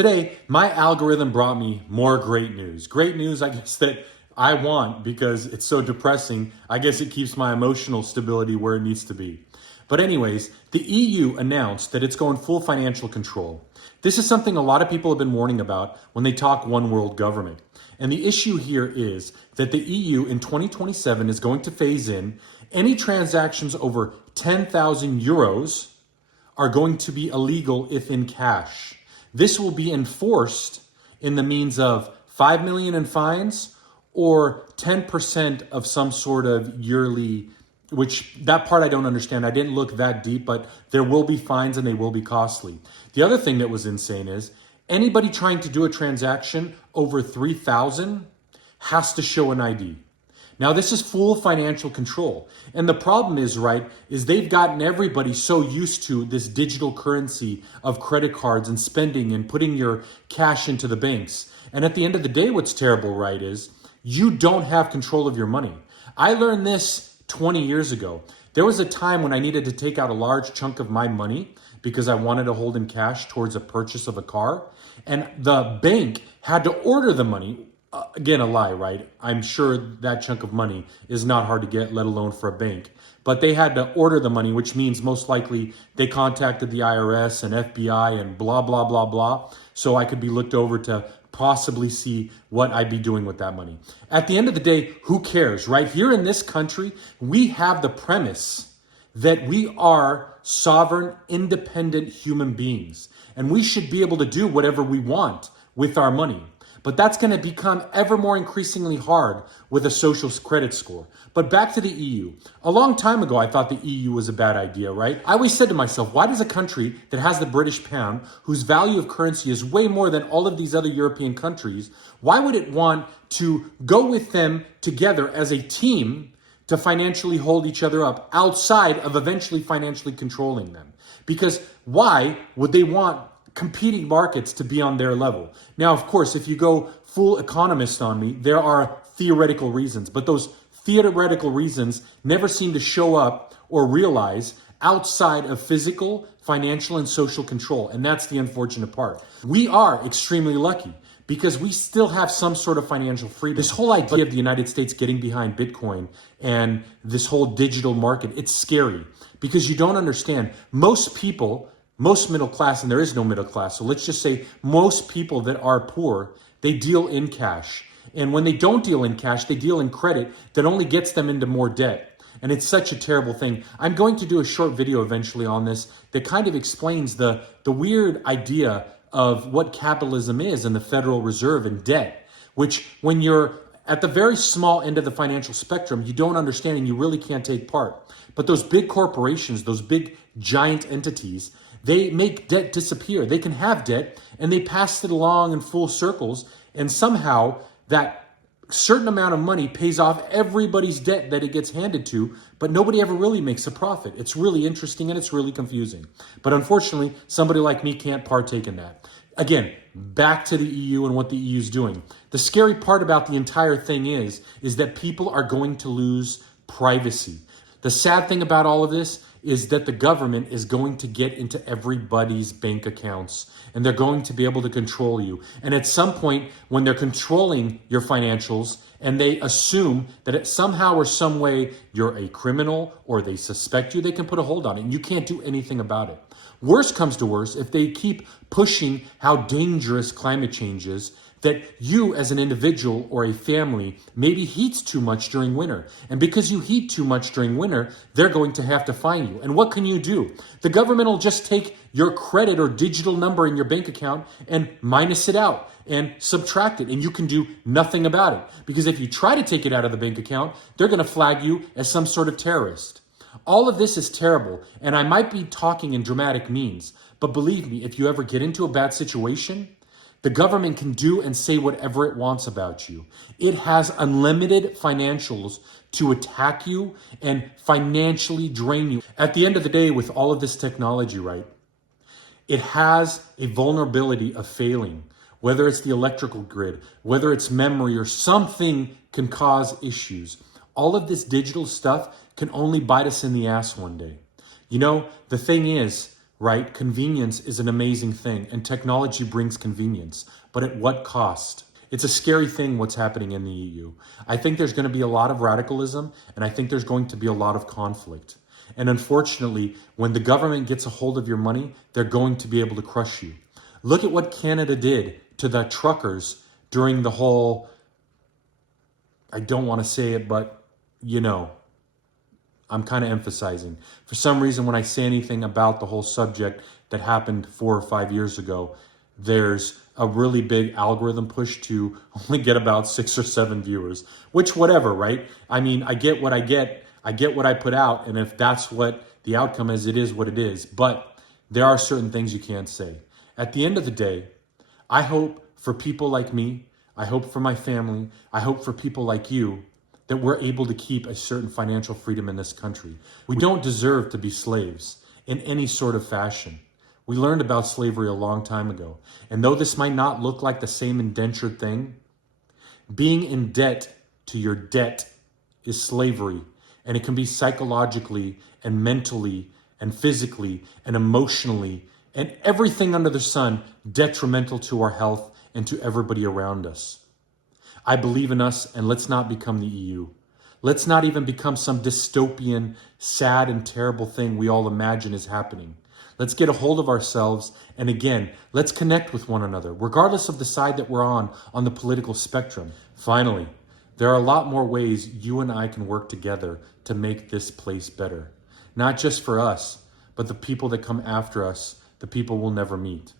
Today, my algorithm brought me more great news. Great news, I guess, that I want because it's so depressing. I guess it keeps my emotional stability where it needs to be. But anyways, the EU announced that it's going full financial control. This is something a lot of people have been warning about when they talk one world government. And the issue here is that the EU in 2027 is going to phase in any transactions over 10,000 euros are going to be illegal if in cash. This will be enforced in the means of 5 million in fines or 10% of some sort of yearly, which that part I don't understand. I didn't look that deep, but there will be fines and they will be costly. The other thing that was insane is anybody trying to do a transaction over 3,000 has to show an ID. Now, this is full financial control. And the problem is, is they've gotten everybody so used to this digital currency of credit cards and spending and putting your cash into the banks. And at the end of the day, what's terrible, is you don't have control of your money. I learned this 20 years ago. There was a time when I needed to take out a large chunk of my money because I wanted to hold in cash towards a purchase of a car. And the bank had to order the money. Again, a lie, I'm sure that chunk of money is not hard to get, let alone for a bank. But they had to order the money, which means most likely they contacted the IRS and FBI and blah, blah, blah, blah. So I could be looked over to possibly see what I'd be doing with that money. At the end of the day, who cares, Here in this country, we have the premise that we are sovereign, independent human beings. And we should be able to do whatever we want with our money. But that's going to become ever more increasingly hard with a social credit score. But back to the EU. A long time ago, I thought the EU was a bad idea, I always said to myself, why does a country that has the British pound, whose value of currency is way more than all of these other European countries, why would it want to go with them together as a team to financially hold each other up outside of eventually financially controlling them? Because why would they want competing markets to be on their level? Now, of course, if you go full economist on me, there are theoretical reasons, but those theoretical reasons never seem to show up or realize outside of physical, financial, and social control. And that's the unfortunate part. We are extremely lucky because we still have some sort of financial freedom. This whole idea of the United States getting behind Bitcoin and this whole digital market, it's scary because you don't understand. Most people, most middle class, and there is no middle class, so let's just say most people that are poor, they deal in cash. And when they don't deal in cash, they deal in credit that only gets them into more debt. And it's such a terrible thing. I'm going to do a short video eventually on this that kind of explains the weird idea of what capitalism is and the Federal Reserve and debt, which when you're at the very small end of the financial spectrum, you don't understand and you really can't take part. But those big corporations, those big giant entities, they make debt disappear. They can have debt and they pass it along in full circles, and somehow that certain amount of money pays off everybody's debt that it gets handed to, but nobody ever really makes a profit. It's really interesting and it's really confusing. But unfortunately, somebody like me can't partake in that. Again, back to the EU and what the EU is doing. The scary part about the entire thing is that people are going to lose privacy. The sad thing about all of this is that the government is going to get into everybody's bank accounts and they're going to be able to control you. And at some point, when they're controlling your financials and they assume that it somehow or some way you're a criminal or they suspect you, they can put a hold on it and you can't do anything about it. Worst comes to worst, if they keep pushing how dangerous climate change is, that you as an individual or a family maybe heats too much during winter. And because you heat too much during winter, they're going to have to fine you. And what can you do? The government will just take your credit or digital number in your bank account and minus it out and subtract it. And you can do nothing about it. Because if you try to take it out of the bank account, they're going to flag you as some sort of terrorist. All of this is terrible. And I might be talking in dramatic means, but believe me, if you ever get into a bad situation, the government can do and say whatever it wants about you. It has unlimited financials to attack you and financially drain you. At the end of the day, with all of this technology, it has a vulnerability of failing. Whether it's the electrical grid, whether it's memory or something can cause issues. All of this digital stuff can only bite us in the ass one day. The thing is, right? Convenience is an amazing thing, and technology brings convenience, but at what cost? It's a scary thing what's happening in the EU. I think there's going to be a lot of radicalism, and I think there's going to be a lot of conflict. And unfortunately, when the government gets a hold of your money, they're going to be able to crush you. Look at what Canada did to the truckers during the whole, I don't want to say it, but you know, I'm kind of emphasizing. For some reason, when I say anything about the whole subject that happened 4 or 5 years ago, there's a really big algorithm push to only get about 6 or 7 viewers, which whatever, right? I mean, I get what I get. I get what I put out. And if that's what the outcome is, it is what it is. But there are certain things you can't say. At the end of the day, I hope for people like me, I hope for my family, I hope for people like you, that we're able to keep a certain financial freedom in this country. We don't deserve to be slaves in any sort of fashion. We learned about slavery a long time ago. And though this might not look like the same indentured thing, being in debt to your debt is slavery. And it can be psychologically and mentally and physically and emotionally and everything under the sun detrimental to our health and to everybody around us. I believe in us, and let's not become the EU. Let's not even become some dystopian, sad and terrible thing we all imagine is happening. Let's get a hold of ourselves, and again, let's connect with one another, regardless of the side that we're on the political spectrum. Finally, there are a lot more ways you and I can work together to make this place better. Not just for us, but the people that come after us, the people we'll never meet.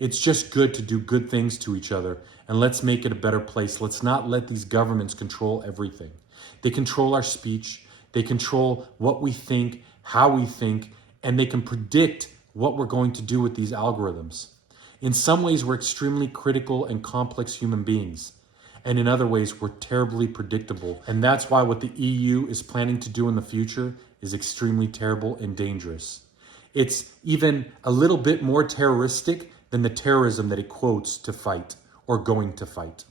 It's just good to do good things to each other, and let's make it a better place. Let's not let these governments control everything. They control our speech, they control what we think, how we think, and they can predict what we're going to do with these algorithms. In some ways, we're extremely critical and complex human beings, and in other ways, we're terribly predictable. And that's why what the EU is planning to do in the future is extremely terrible and dangerous. It's even a little bit more terroristic than the terrorism that it quotes to fight or going to fight.